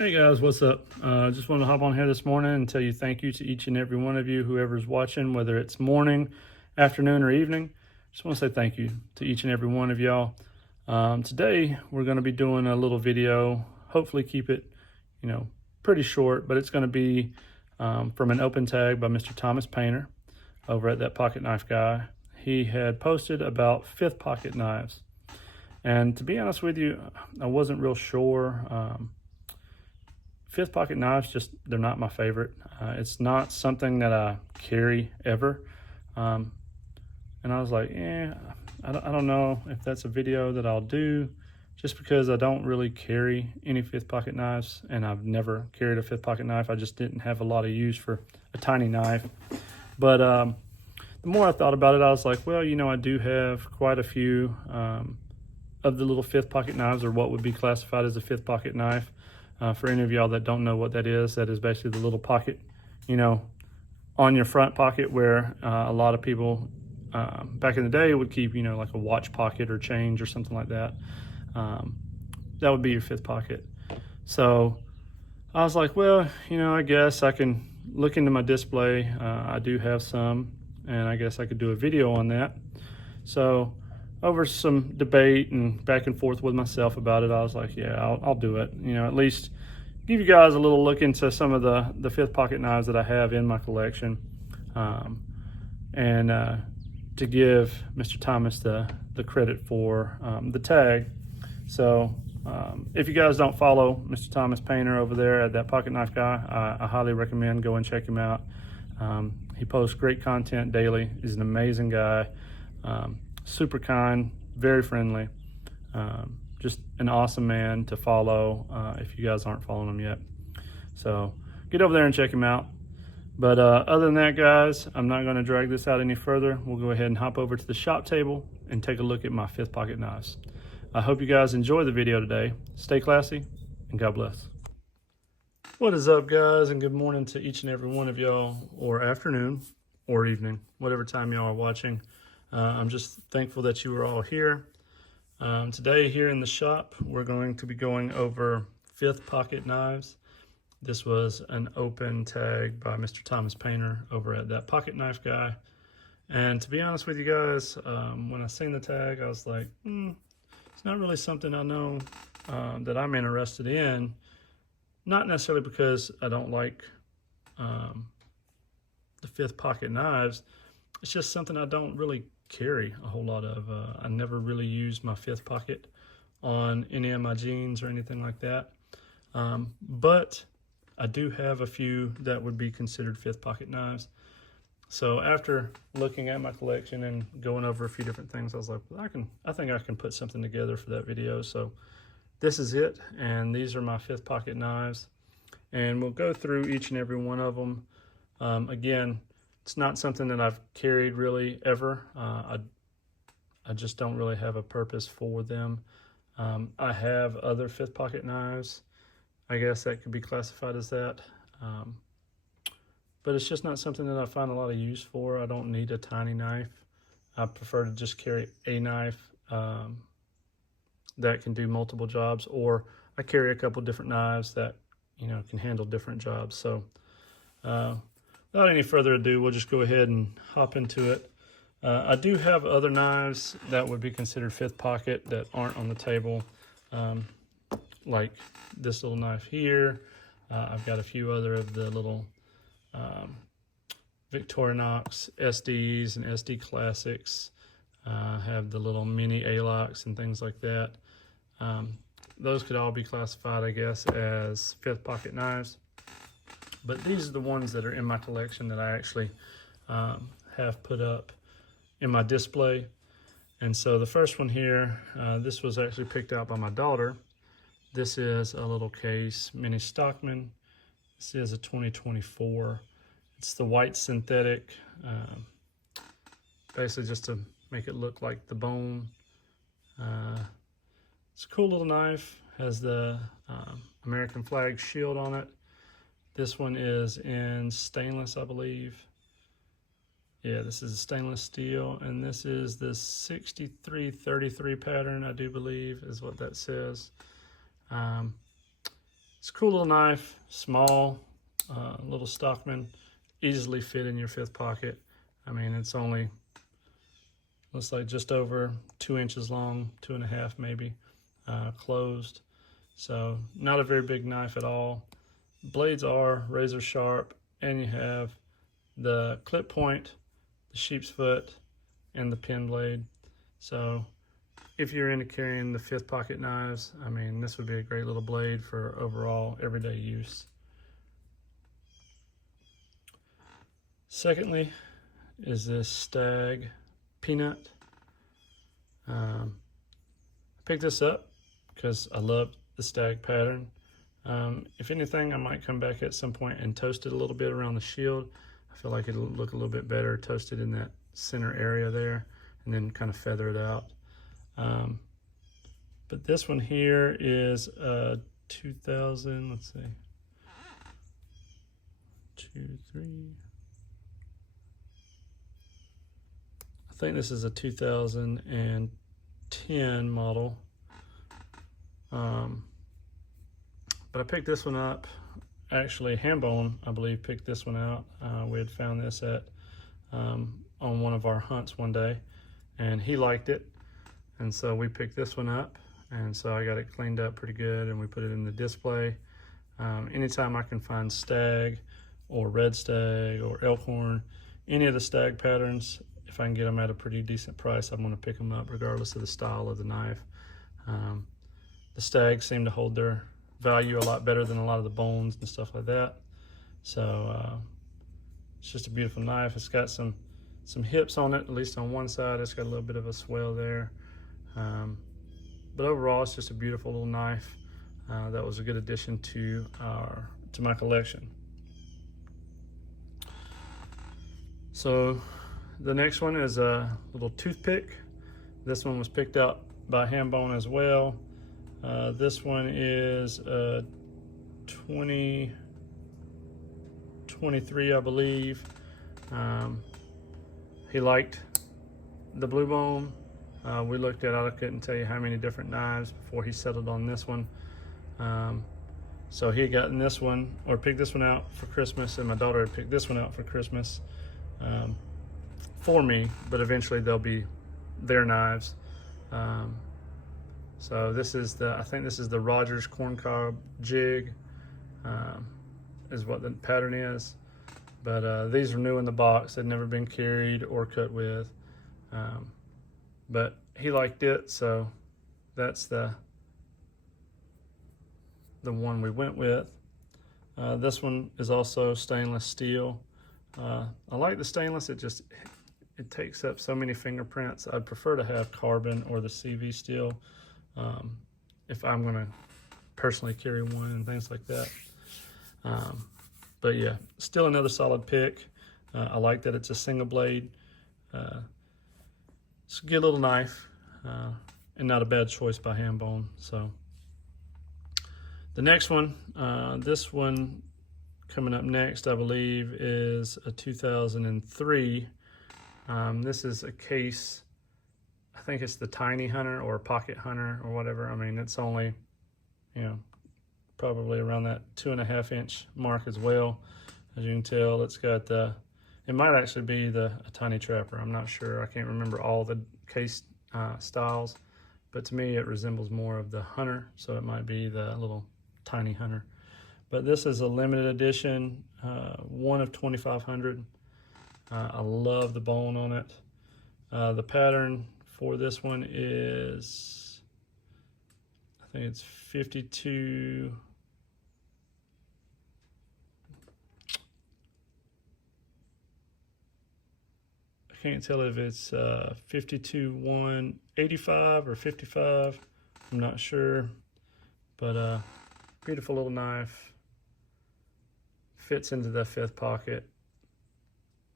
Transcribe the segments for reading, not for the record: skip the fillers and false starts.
Hey guys, what's up? Just want to hop on here this morning and tell you thank you to each and every one of you, whoever's watching, whether it's morning, afternoon, or evening. Just want to say thank you to each and every one of y'all. Today we're going to be doing a little video. Hopefully keep it, pretty short, but it's going to be from an open tag by Mr. Thomas Painter over at That Pocket Knife Guy. He had posted about fifth pocket knives, and to be honest with you, I wasn't real sure. Fifth pocket knives, they're not my favorite. It's not something that I carry ever. And I was like, I don't know if that's a video that I'll do, just because I don't really carry any fifth pocket knives, and I've never carried a fifth pocket knife. I just didn't have a lot of use for a tiny knife. But the more I thought about it, I was like, well, I do have quite a few of the little fifth pocket knives, or what would be classified as a fifth pocket knife. For any of y'all that don't know what that is basically the little pocket, on your front pocket where a lot of people back in the day would keep, like a watch pocket or change or something like that. That would be your fifth pocket. So I was like, well, I guess I can look into my display. I do have some, and I guess I could do a video on that. So over some debate and back and forth with myself about it, I was like, yeah, I'll do it. At least give you guys a little look into some of the fifth pocket knives that I have in my collection, and to give Mr. Thomas the credit for the tag. So if you guys don't follow Mr. Thomas Painter over there at That Pocket Knife Guy, I highly recommend go and check him out. He posts great content daily. He's an amazing guy. Super kind, very friendly, just an awesome man to follow if you guys aren't following him yet. So get over there and check him out. But other than that, guys, I'm not going to drag this out any further. We'll go ahead and hop over to the shop table and take a look at my fifth pocket knives. I hope you guys enjoy the video today. Stay classy, and God bless. What is up, guys, and good morning to each and every one of y'all, or afternoon or evening, whatever time y'all are watching. I'm just thankful that you were all here. Today here in the shop, we're going to be going over fifth pocket knives. This was an open tag by Mr. Thomas Painter over at That Pocket Knife Guy. And to be honest with you guys, when I seen the tag, I was like, it's not really something I know that I'm interested in. Not necessarily because I don't like the fifth pocket knives. It's just something I don't really carry a whole lot of. I never really used my fifth pocket on any of my jeans or anything like that. But I do have a few that would be considered fifth pocket knives. So after looking at my collection and going over a few different things, I was like, well, I think I can put something together for that video. So this is it, and these are my fifth pocket knives, and we'll go through each and every one of them. Again, it's not something that I've carried really ever. I just don't really have a purpose for them. I have other fifth pocket knives. I guess that could be classified as that. But it's just not something that I find a lot of use for. I don't need a tiny knife. I prefer to just carry a knife that can do multiple jobs, or I carry a couple different knives that, can handle different jobs. So without any further ado, we'll just go ahead and hop into it. I do have other knives that would be considered fifth pocket that aren't on the table, like this little knife here. I've got a few other of the little Victorinox SDs and SD Classics. Have the little mini A-locks and things like that. Those could all be classified, I guess, as fifth pocket knives. But these are the ones that are in my collection that I actually have put up in my display. And so the first one here, this was actually picked out by my daughter. This is a little case mini stockman. This is a 2024. It's the white synthetic, basically just to make it look like the bone. It's a cool little knife, has the American flag shield on it. This one is in stainless, I believe. Yeah, this is stainless steel, and this is the 6333 pattern, I do believe, is what that says. It's a cool little knife, small, little stockman, easily fit in your fifth pocket. I mean, it's only, looks like just over 2 inches long, 2.5 maybe, closed. So not a very big knife at all. Blades are razor sharp, and you have the clip point, the sheep's foot, and the pin blade. So if you're into carrying the fifth pocket knives, I mean, this would be a great little blade for overall everyday use. Secondly is this Stag Peanut. I picked this up because I love the Stag pattern. If anything, I might come back at some point and toast it a little bit around the shield. I feel like it'll look a little bit better toasted in that center area there, and then kind of feather it out. But this one here is a 2000, let's see, 2, 3. I think this is a 2010 model. But I picked this one up. Actually, Hambone, I believe, picked this one out. We had found this at on one of our hunts one day, and he liked it, and so we picked this one up. And so I got it cleaned up pretty good, and we put it in the display. Anytime I can find stag or red stag or elkhorn, any of the stag patterns, if I can get them at a pretty decent price, I'm going to pick them up regardless of the style of the knife. The stags seem to hold their value a lot better than a lot of the bones and stuff like that. So it's just a beautiful knife. It's got some hips on it, at least on one side. It's got a little bit of a swell there. But overall, it's just a beautiful little knife. That was a good addition to my collection. So the next one is a little toothpick. This one was picked up by Hambone as well. This one is a 2023, I believe. He liked the blue bone. We looked at it, I couldn't tell you how many different knives before he settled on this one. So he had gotten this one, or picked this one out for Christmas, and my daughter had picked this one out for Christmas for me, but eventually they'll be their knives. So this is I think this is the Rogers corncob jig, is what the pattern is. But these are new in the box. They'd never been carried or cut with. But he liked it, so that's the one we went with. This one is also stainless steel. I like the stainless. It takes up so many fingerprints. I'd prefer to have carbon or the CV steel if I'm going to personally carry one and things like that. But yeah, still another solid pick. I like that it's a single blade. It's a good little knife, and not a bad choice by Hambone. So the next one, this one coming up next, I believe, is a 2003. This is a case, I think it's the Tiny Hunter or Pocket Hunter or whatever. I mean, it's only, probably around that 2.5 inch mark as well. As you can tell, it's got it might actually be a Tiny Trapper. I'm not sure. I can't remember all the case styles, but to me it resembles more of the Hunter, so it might be the little Tiny Hunter. But this is a limited edition, one of 2,500. I love the bone on it. The pattern for this one is, I think it's 52. can't tell if it's 52-185 or 55. I'm not sure, but beautiful little knife. Fits into the 5th pocket.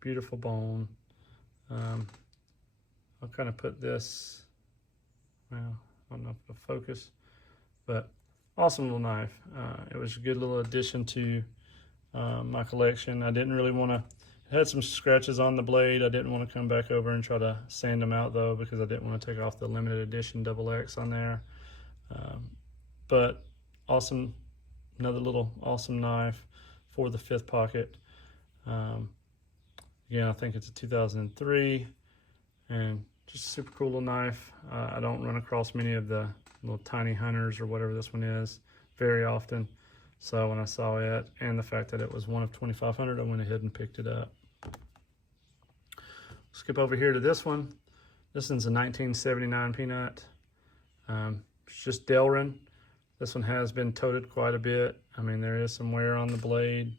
Beautiful bone. I'll kind of put this, well, I don't know if it'll focus, but awesome little knife. It was a good little addition to my collection. I didn't really want to, it had some scratches on the blade. I didn't want to come back over and try to sand them out though, because I didn't want to take off the limited edition XX on there. But awesome, another little awesome knife for the 5th pocket. Again, I think it's a 2003, and just a super cool little knife. I don't run across many of the little tiny hunters or whatever this one is very often. So when I saw it and the fact that it was one of 2,500, I went ahead and picked it up. Skip over here to this one. This one's a 1979 Peanut. It's just Delrin. This one has been toted quite a bit. I mean, there is some wear on the blade,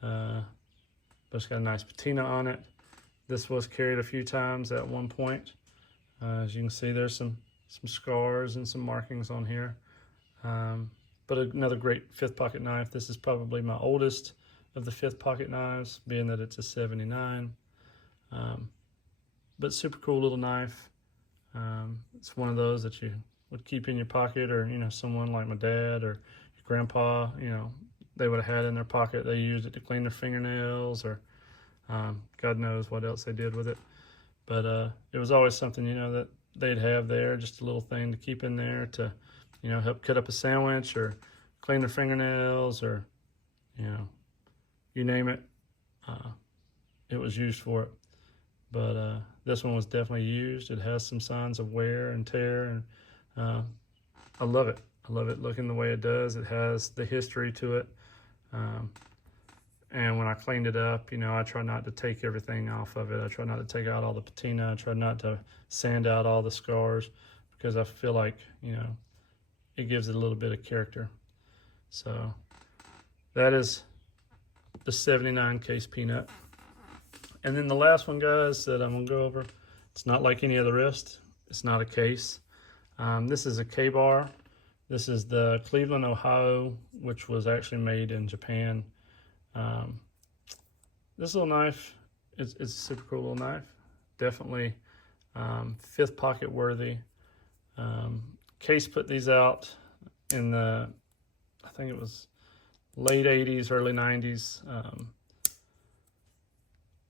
but it's got a nice patina on it. This was carried a few times at one point. As you can see, there's some scars and some markings on here. But another great 5th pocket knife. This is probably my oldest of the 5th pocket knives, being that it's a 79. But super cool little knife. It's one of those that you would keep in your pocket, or, you know, someone like my dad or your grandpa, you know, they would have had in their pocket. They used it to clean their fingernails, or God knows what else they did with it. But it was always something, you know, that they'd have there, just a little thing to keep in there to, you know, help cut up a sandwich or clean their fingernails, or, you know, you name it, it was used for it. But this one was definitely used. It has some signs of wear and tear, and I love it. I love it looking the way it does. It has the history to it. And when I cleaned it up, you know, I try not to take everything off of it. I try not to take out all the patina. I try not to sand out all the scars, because I feel like, you know, it gives it a little bit of character. So that is the 79 case Peanut. And then the last one, guys, that I'm gonna go over, it's not like any of the rest. It's not a case. This is a KBAR. This is the Cleveland, Ohio, which was actually made in Japan. This little knife is a super cool little knife. Definitely 5th pocket worthy. Case put these out in the, I think it was late 80s, early 90s.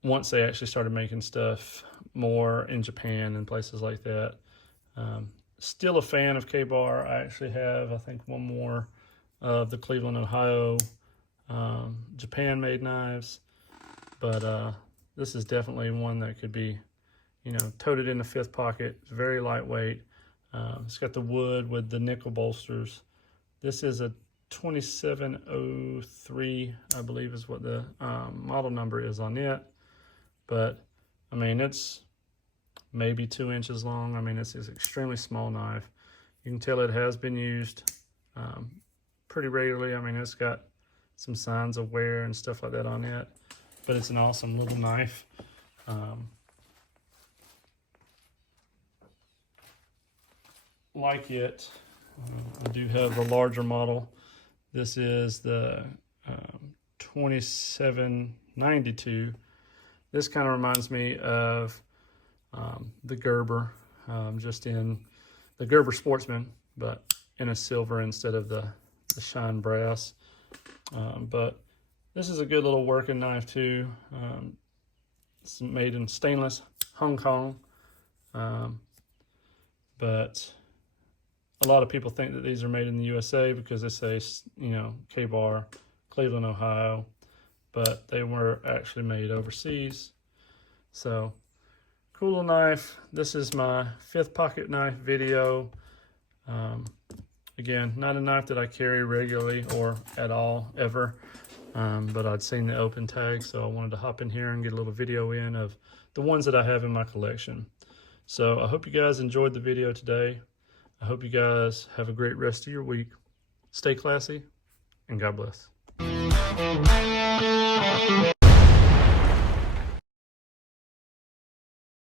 Once they actually started making stuff more in Japan and places like that. Still a fan of KBAR. I actually have, I think, one more of the Cleveland, Ohio Japan-made knives. But this is definitely one that could be, you know, toted in the 5th pocket. It's very lightweight. It's got the wood with the nickel bolsters. This is a 2703, I believe is what the model number is on it. But, I mean, it's maybe 2 inches long. I mean, it's an extremely small knife. You can tell it has been used pretty regularly. I mean, it's got some signs of wear and stuff like that on it, but it's an awesome little knife. Like it, I do have the larger model. This is the 2792. This kind of reminds me of the Gerber, just in the Gerber Sportsman, but in a silver instead of the shine brass. But this is a good little working knife too. It's made in stainless, Hong Kong. But a lot of people think that these are made in the USA because they say, you know, KBAR, Cleveland, Ohio, but they were actually made overseas. So, cool little knife. This is my 5th pocket knife video. Again, not a knife that I carry regularly or at all, ever. But I'd seen the open tag, so I wanted to hop in here and get a little video in of the ones that I have in my collection. So I hope you guys enjoyed the video today. I hope you guys have a great rest of your week. Stay classy, and God bless.